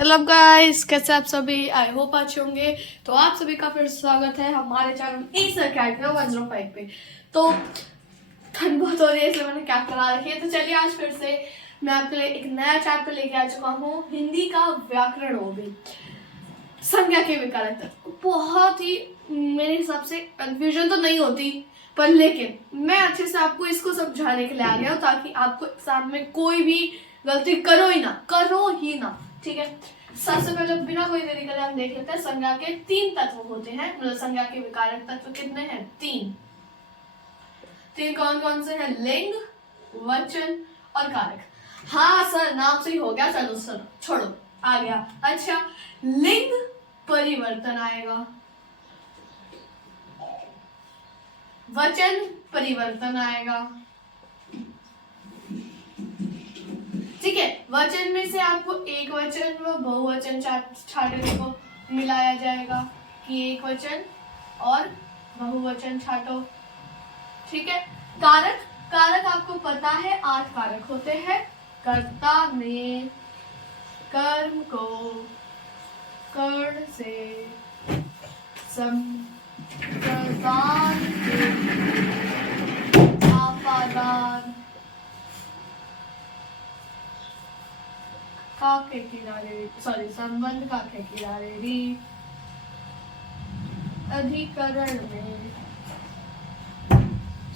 Hello guys, कैसे आप सभी? आई होप अच्छे होंगे। तो आप सभी का फिर स्वागत है हमारे चैनल ESACAD 105 पे। तो ठंड बहुत हो रही है इसलिए मैंने कैप लगा रखी है। तो चलिए आज फिर से मैं आपके लिए एक नया चैप्टर लेके आ चुका हूँ, हिंदी का व्याकरण। वो भी संज्ञा के विकल्प। बहुत ही मेरे हिसाब से कंफ्यूजन तो नहीं होती, पर लेकिन मैं अच्छे से आपको इसको समझाने के लिए आ गया हूँ ताकि आपको एग्जाम में कोई भी गलती करो ही ना। ठीक है, सबसे पहले बिना कोई देरी करे हम देख लेते हैं संज्ञा के 3 तत्व होते हैं। मतलब संज्ञा के विकारक तत्व कितने हैं? 3। कौन कौन से हैं? लिंग, वचन और कारक। हाँ सर, नाम से ही हो गया। चलो सर छोड़ो, आ गया। अच्छा, लिंग परिवर्तन आएगा, वचन परिवर्तन आएगा। ठीक है, वचन में से आपको एक वचन व बहुवचन छाटने को मिलाया जाएगा कि एक वचन और बहुवचन छाटो। ठीक है, कारक कारक आपको पता है 8 कारक होते हैं। कर्ता ने कर्म को कर्ण से संप्रदान के आपादान का के किनारे संबंध का के किनारे अधिकरण में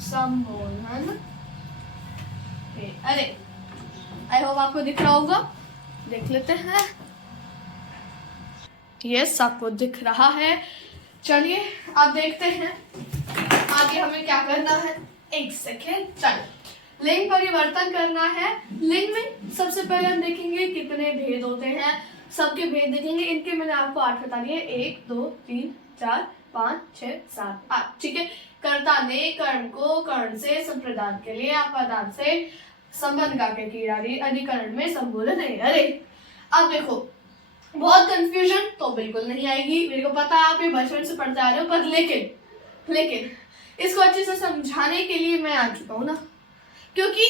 संबोधन। अरे आई होप आपको दिख रहा होगा, देख लेते हैं। यस, आपको दिख रहा है। चलिए आप देखते हैं आगे हमें क्या करना है। एक सेकेंड, चलिए लिंग परिवर्तन करना है। लिंग में सबसे पहले हम देखेंगे कितने भेद होते हैं। सबके भेद देखेंगे। इनके मैंने आपको 8 बता दिए। 1 2 3 4 5 6 7 8। ठीक है, कर्ता ने कर्म को कर्ण से संप्रदान के लिए आपादान से संबंध का के किनारे अधिकरण में संबोधन है। अरे अब देखो, बहुत कंफ्यूजन तो बिल्कुल नहीं आएगी, मेरे को पता है आप ये बचपन से पढ़ते आ रहे हो, पर लेकिन इसको अच्छे से समझाने के लिए मैं आ चुका हूँ ना। क्योंकि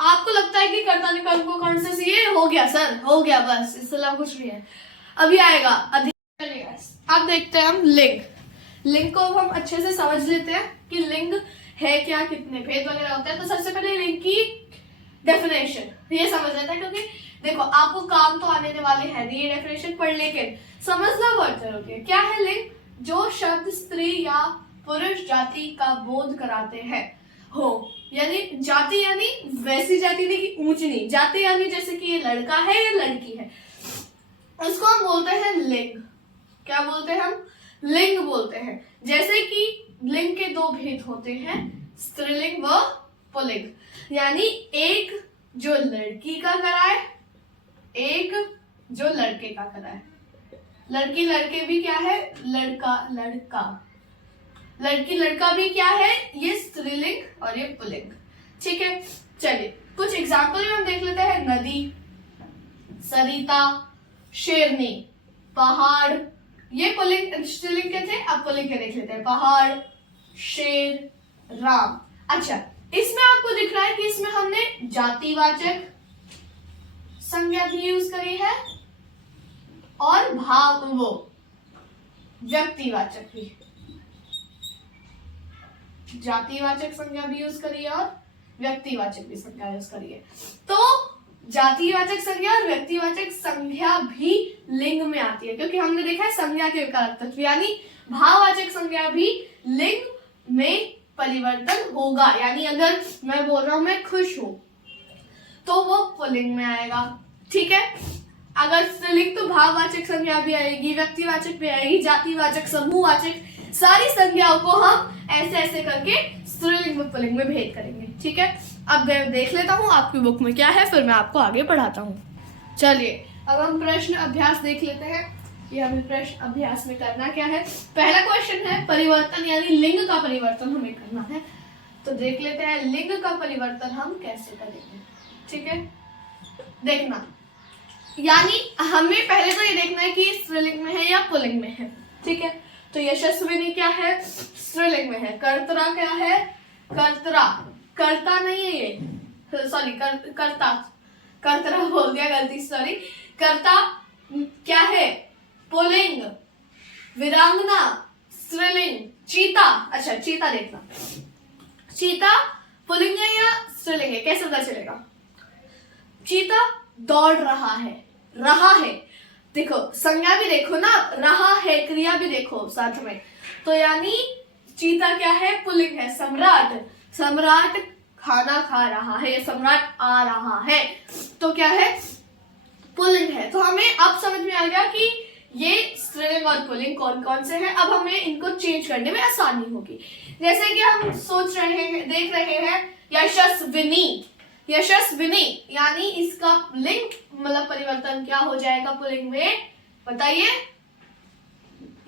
आपको लगता है कि कर्ता ने कर्म को कर्ण से ये हो गया सर, हो गया बस, इससे अलावा कुछ नहीं है। अभी आएगा अब देखते हैं हम लिंग को हम अच्छे से समझ लेते हैं कि लिंग है क्या, कितने भेद वगैरह होते हैं। तो सबसे पहले लिंग की डेफिनेशन ये समझ लेते हैं, क्योंकि देखो आपको काम तो आने वाले हैं नहीं ये डेफिनेशन पर, लेकिन समझना बहुत जरूरी है। क्या है लिंग? जो शब्द स्त्री या पुरुष जाति का बोध कराते हैं हो। यानी जाति यानी वैसी जाति नहीं कि ऊंच नहीं, जाति यानी जैसे कि ये लड़का है या लड़की है, उसको हम बोलते हैं लिंग। क्या बोलते हैं हम? लिंग बोलते हैं। जैसे कि लिंग के 2 भेद होते हैं, स्त्रीलिंग व पुल्लिंग। यानी एक जो लड़की का कराए, एक जो लड़के का कराए। लड़की लड़के भी क्या है? लड़का लड़का। लड़की लड़का भी क्या है? ये स्त्रीलिंग और ये पुल्लिंग। ठीक है, चलिए कुछ एग्जाम्पल हम देख लेते हैं। नदी, सरिता, शेरनी, पहाड़। ये पुल्लिंग स्त्रीलिंग के थे, अब पुल्लिंग के देख लेते हैं। पहाड़, शेर, राम। अच्छा, इसमें आपको दिख रहा है कि इसमें हमने जातिवाचक संज्ञा भी यूज करी है और व्यक्तिवाचक भी, जातिवाचक संज्ञा भी यूज करी है और व्यक्तिवाचक भी संज्ञा यूज करी है। तो जातिवाचक संज्ञा और व्यक्तिवाचक संज्ञा भी लिंग में आती है, क्योंकि हमने देखा है संज्ञा के विकारक तत्व यानी भाववाचक संज्ञा भी लिंग में परिवर्तन होगा। यानी अगर मैं बोल रहा हूं मैं खुश हूं तो वो पुल्लिंग में आएगा। ठीक है, अगर स्त्रीलिंग तो भाववाचक संज्ञा भी आएगी, व्यक्तिवाचक भी आएगी, जातिवाचक, समूहवाचक, सारी संज्ञाओं को हम ऐसे ऐसे करके स्त्रीलिंग व पुल्लिंग में भेद करेंगे। ठीक है, अब मैं देख लेता हूँ आपकी बुक में क्या है, फिर मैं आपको आगे पढ़ाता हूँ। चलिए अब हम प्रश्न अभ्यास देख लेते हैं। ये हमें प्रश्न अभ्यास में करना क्या है। पहला क्वेश्चन है परिवर्तन, यानी लिंग का परिवर्तन हमें करना है। तो देख लेते हैं लिंग का परिवर्तन हम कैसे करेंगे। ठीक है, देखना, यानी हमें पहले तो ये देखना है कि स्त्रीलिंग में है या पुल्लिंग में है। ठीक है, तो यशस्विनी क्या है? स्त्रीलिंग में है। कर्तरा क्या है? कर्तरा, कर्ता नहीं है ये, सॉरी कर्ता, कर्तरा बोल दिया गलती, सॉरी। कर्ता क्या है? पुल्लिंग, वीरांगना, स्त्रीलिंग, चीता। अच्छा चीता देखना, चीता पुल्लिंग है या स्त्रीलिंग है, कैसे पता चलेगा? चीता दौड़ रहा है, देखो संज्ञा भी देखो ना, रहा है, क्रिया भी देखो साथ में, तो यानी चीता क्या है? पुल्लिंग है। सम्राट, सम्राट खाना खा रहा है, सम्राट आ रहा है, तो क्या है? पुल्लिंग है। तो हमें अब समझ में आ गया कि ये स्त्रीलिंग और पुल्लिंग कौन कौन से हैं। अब हमें इनको चेंज करने में आसानी होगी। जैसे कि हम सोच रहे हैं, देख रहे हैं यशस्विनी, यशस्विनी यानी इसका लिंग मतलब परिवर्तन क्या हो जाएगा पुल्लिंग में? बताइए।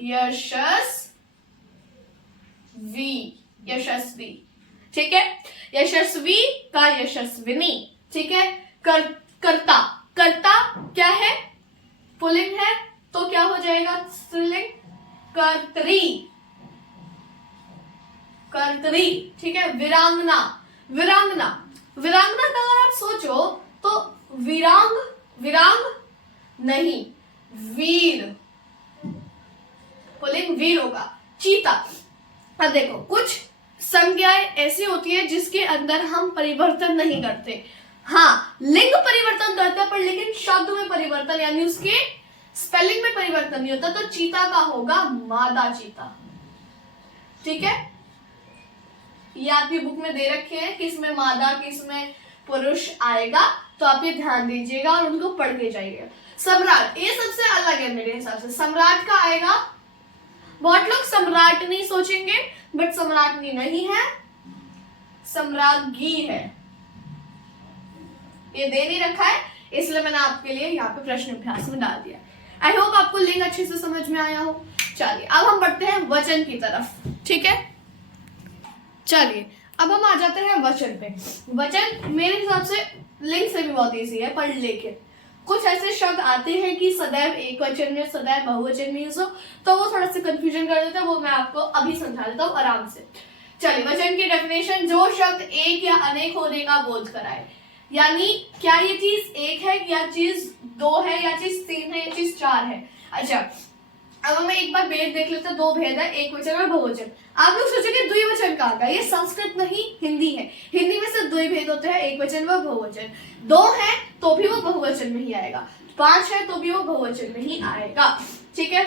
यशस्वी, यशस्वी, ठीक है। यशस्वी का यशस्विनी, ठीक है। कर्ता, कर्ता क्या है? पुल्लिंग है, तो क्या हो जाएगा स्त्रीलिंग? कर्त्री, कर्त्री, ठीक है। वीरांगना, वीरांगना, वीरांगना का अगर आप सोचो तो वीरांग, विरांग नहीं, वीर, पुल्लिंग वीर होगा। चीता, अब देखो कुछ संज्ञाएं ऐसी होती है जिसके अंदर हम परिवर्तन नहीं करते, हाँ लिंग परिवर्तन करते हैं पर लेकिन शब्द में परिवर्तन यानी उसके स्पेलिंग में परिवर्तन नहीं होता। तो चीता का होगा मादा चीता, ठीक है। ये आपकी बुक में दे रखे हैं किसमें मादा किसमें पुरुष आएगा, तो आप ये ध्यान दीजिएगा और उनको पढ़ के जाइएगा। सम्राट, ये सबसे अलग है मेरे हिसाब से। सम्राट का आएगा, बहुत लोग सम्राटनी सोचेंगे बट सम्राटनी नहीं है, सम्राज्ञी है। ये दे नहीं रखा है इसलिए मैंने आपके लिए यहाँ पे प्रश्न अभ्यास में डाल दिया। आई होप आपको लिंग अच्छे से समझ में आया हो। चलिए अब हम बढ़ते हैं वचन की तरफ, ठीक है। चलिए अब हम आ जाते हैं वचन पे। वचन मेरे हिसाब से लिंग से भी बहुत ईजी है, पर लेकिन कुछ ऐसे शब्द आते हैं कि सदैव एक वचन में सदैव बहुवचन में यूज हो, तो वो थोड़ा सा कंफ्यूजन कर देता है। वो मैं आपको अभी समझा देता हूँ आराम से। चलिए वचन की डेफिनेशन, जो शब्द एक या अनेक होने का बोध कराए, यानी क्या ये चीज एक है या चीज दो है या चीज तीन है या चीज चार है। अच्छा अब हमें एक बार भेद देख लेते हैं। दो भेद है, एक वचन और बहुवचन। आप लोग सोचेंगे द्विवचन कहाँ का? ये संस्कृत नहीं हिंदी है। हिंदी में सिर्फ दो ही भेद होते हैं, एक वचन व बहुवचन। दो है तो भी वो बहुवचन में ही आएगा, पांच है तो भी वो बहुवचन में ही आएगा, ठीक है।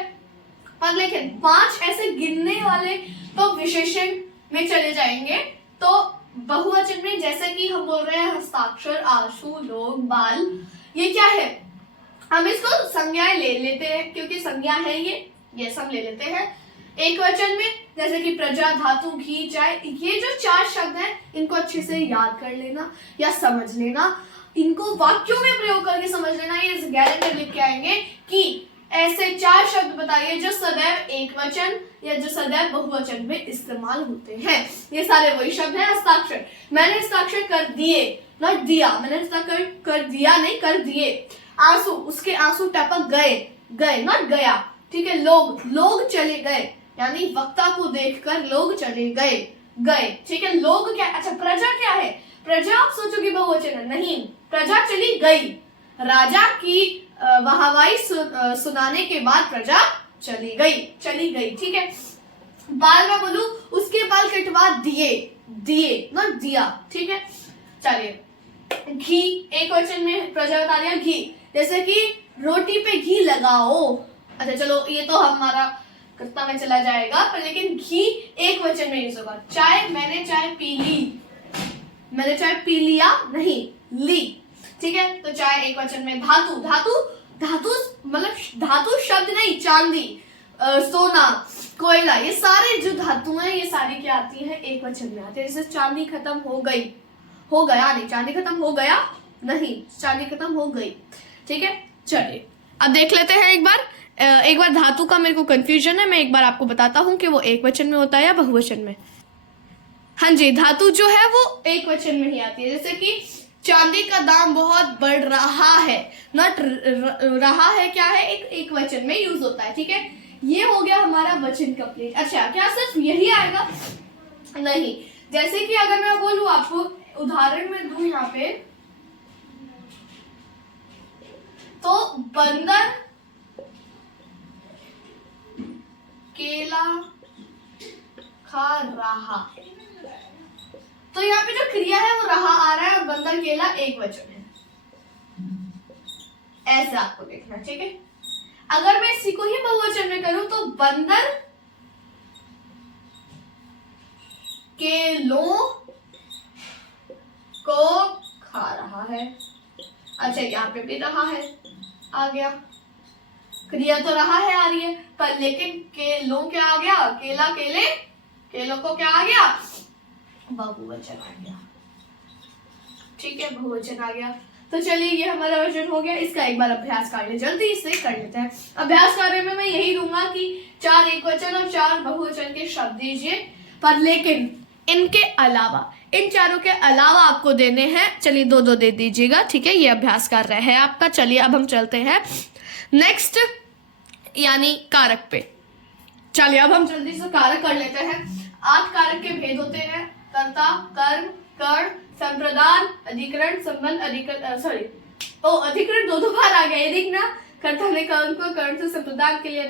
पर लेकिन पांच ऐसे गिनने वाले तो विशेषण में चले जाएंगे, तो बहुवचन में जैसे कि हम बोल रहे हैं हस्ताक्षर, आंसू, लोग, बाल, ये क्या है? हम इसको संज्ञाएं ले लेते हैं क्योंकि संज्ञा है ये सब ले लेते हैं। एक वचन में जैसे कि प्रजा, धातु, घी, चाय, ये जो चार शब्द हैं इनको अच्छे से याद कर लेना या समझ लेना, इनको वाक्यों में प्रयोग करके समझ लेना। ये गारंटी लिख के आएंगे कि ऐसे चार शब्द बताइए जो सदैव एक वचन या जो सदैव बहुवचन में इस्तेमाल होते हैं। ये सारे वही शब्द हैं। हस्ताक्षर, मैंने हस्ताक्षर कर दिए, नॉट दिया, मैंने हस्ताक्षर कर दिया नहीं, कर दिए। आंसू, उसके आंसू टपक गए, गए नॉट गया, ठीक है। लोग, लोग चले गए, यानी वक्ता को देखकर लोग चले गए, गए, ठीक है। लोग क्या? अच्छा प्रजा क्या है? प्रजा आप सोचोगे बहुवचन है, नहीं, प्रजा चली गई। राजा की वाहवाही सुनाने के बाद प्रजा चली गई, ठीक है। बाल मैं बोलूं, उसके बाल कटवा दिए, दिए नॉट दिया, ठीक है। चलिए घी, एक वचन में प्रजा बता दिया, घी। जैसे कि रोटी पे घी लगाओ, अच्छा चलो ये तो हमारा कर्ता में चला जाएगा, पर लेकिन घी एक वचन में यूज होगा। चाय, मैंने चाय पी ली, मैंने चाय पी लिया नहीं, ली, ठीक है। तो चाय एक वचन में। धातु, धातु, धातु मतलब धातु शब्द नहीं, चांदी, सोना, कोयला, ये सारे जो धातु हैं ये सारी क्या आती है? एक वचन में आती है। जैसे चांदी खत्म हो गई, हो गया नहीं, चांदी खत्म हो गया नहीं, चांदी खत्म हो गई, ठीक है। चलिए अब देख लेते हैं एक बार धातु का मेरे को कंफ्यूजन है, मैं एक बार आपको बताता हूँ कि वो एक वचन में होता है या बहुवचन में। हाँ जी, धातु जो है वो एक वचन में ही आती है। जैसे कि चांदी का दाम बहुत बढ़ रहा है, नॉट रहा है, क्या है? एक वचन में यूज होता है, ठीक है। ये हो गया हमारा वचन कंप्लीट। अच्छा क्या सिर्फ यही आएगा? नहीं, जैसे कि अगर मैं बोलूं आपको उदाहरण में दूं यहाँ पे, तो बंदर केला खा रहा। तो यहाँ पे जो क्रिया है वो रहा आ रहा है और बंदर केला एक वचन है, ऐसे आपको देखना, ठीक है। अगर मैं इसी को ही बहुवचन में करूं तो बंदर केलों को खा रहा है। अच्छा, यहाँ पे भी रहा है आ गया, क्रिया तो रहा है आ रही है, पर लेकिन केलों क्या आ गया, केला केले, केलों को क्या आ गया, बहुवचन आ गया, ठीक है, बहुवचन आ गया। तो चलिए ये हमारा वर्जन हो गया। इसका एक बार अभ्यास कर ले, जल्दी से कर लेते हैं। अभ्यास कार्य में मैं यही दूंगा कि 4 एकवचन और 4 बहुवचन के शब्द दीजिए, पर लेकिन इनके अलावा, इन चारों के अलावा आपको देने हैं, चलिए 2-2 दे दीजिएगा, ठीक है। ये अभ्यास कर रहे हैं आपका। चलिए अब हम चलते हैं नेक्स्ट यानी कारक पे। चलिए अब हम जल्दी से कारक कर लेते हैं। 8 कारक के भेद होते हैं, कर्ता, कर्म, कर्ण, संप्रदान, अधिकरण, संबंध, अधिकरण 2 बार आ गया, ये देखना, कर्ता ने कर्म को कर्ण से संप्रदान के लिए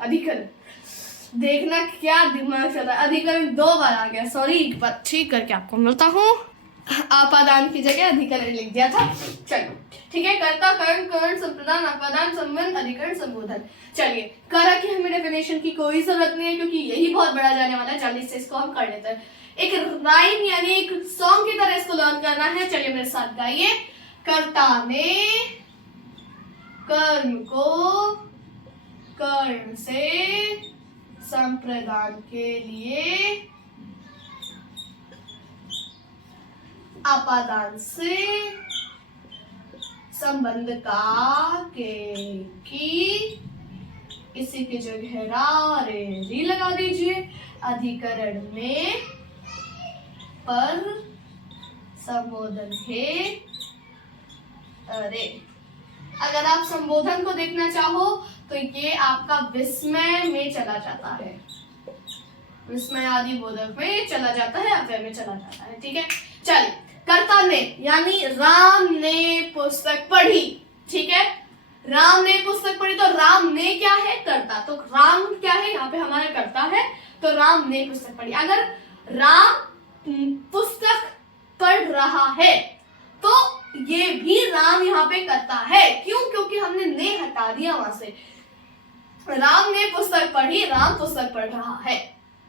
अधिकरण, देखना क्या दिमाग चल रहा है, अधिकरण 2 बार आ गया, सॉरी, एक बार ठीक करके आपको मिलता हूँ। आपादान की जगह अधिकरण लिख दिया था। चलो ठीक है, कर्ता, कर्ण, कर्ण, संप्रदान, आपादान, संबंध, अधिकरण, संबोधन। चलिए कारक की हमें डेफिनेशन की कोई जरूरत नहीं है क्योंकि यही बहुत बड़ा जाने वाला है। जल्दी से इसको हम कर लेते हैं, एक राइम यानी एक सॉन्ग की तरह इसको लर्न करना है। चलिए मेरे साथ गाइए। कर्ता ने कर्म को कर्ण से संप्रदान के लिए आपादान से संबंध का के की, इसी की जगह रा रे री लगा दीजिए। अधिकरण में पर संबोधन है अरे। अगर आप संबोधन को देखना चाहो तो ये आपका विस्मय में चला जाता है, विस्मय आदि बोधक में चला जाता है, अव्यय में चला जाता है, ठीक है। चलिए, कर्ता ने यानी राम ने पुस्तक पढ़ी, ठीक है। राम ने पुस्तक पढ़ी तो राम ने क्या है, कर्ता, तो राम क्या है यहाँ पे हमारा कर्ता है, तो राम ने पुस्तक पढ़ी। अगर राम पुस्तक पढ़ रहा है तो ये भी राम यहाँ पे कर्ता है, क्यों, क्योंकि हमने ने हटा दिया वहां से। राम ने पुस्तक पढ़ी, राम पुस्तक पढ़ रहा है।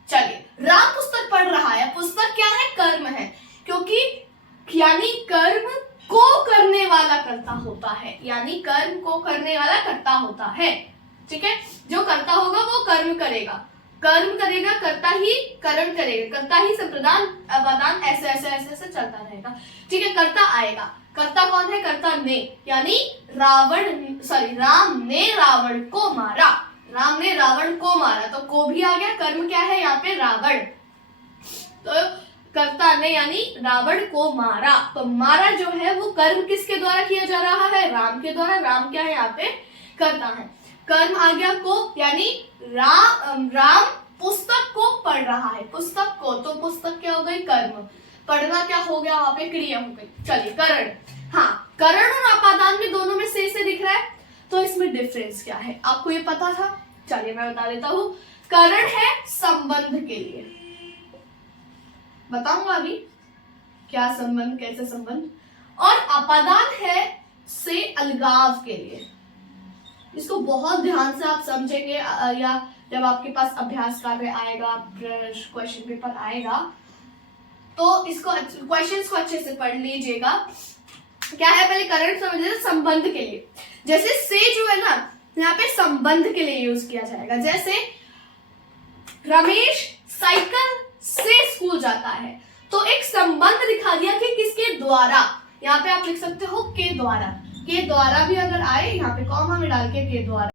चलिए, राम पुस्तक पढ़ रहा है, पुस्तक क्या है, कर्म है, क्योंकि यानी कर्म को करने वाला कर्ता होता है, यानी कर्म को करने वाला कर्ता होता है, ठीक है। जो कर्ता होगा वो कर्म करेगा, कर्म करेगा, कर्ता ही करण करेगा, कर्ता ही संप्रदान अपादान ऐसे ऐसे ऐसे ऐसे चलता रहेगा, ठीक है। कर्ता आएगा, कर्ता कौन है, कर्ता ने, यानी राम ने रावण को मारा, राम ने रावण को मारा, तो को भी आ गया, कर्म क्या है यहाँ पे, रावण, तो कर्ता ने यानी रावण को मारा, तो मारा जो है वो कर्म किसके द्वारा किया जा रहा है, राम के द्वारा। राम क्या है यहाँ पे, कर्ता है। कर्म आ गया को, यानी राम पुस्तक को पढ़ रहा है, पुस्तक को, तो पुस्तक क्या हो गई, कर्म, पढ़ना क्या हो गया वहां पे, क्रिया हो गई। चलिए, करण, हाँ, करण और आपादान में दोनों में से दिख रहा है, तो इसमें डिफरेंस क्या है आपको ये पता था, चलिए मैं बता देता हूँ। करण है संबंध के लिए, बताऊंगा अभी क्या संबंध, कैसे संबंध, और आपादान है से अलगाव के लिए। इसको बहुत ध्यान से आप समझेंगे, या जब आपके पास अभ्यास कार्य आएगा, क्वेश्चन पेपर आएगा, तो इसको क्वेश्चंस को अच्छे से पढ़ लीजिएगा। क्या है, पहले करण समझिए, संबंध के लिए, जैसे से जो है ना यहाँ पे संबंध के लिए यूज किया जाएगा। जैसे रमेश साइकिल से स्कूल जाता है, तो एक संबंध दिखा दिया कि किसके द्वारा, यहाँ पे आप लिख सकते हो के द्वारा, के द्वारा भी अगर आए यहाँ पे कॉमा में डाल के द्वारा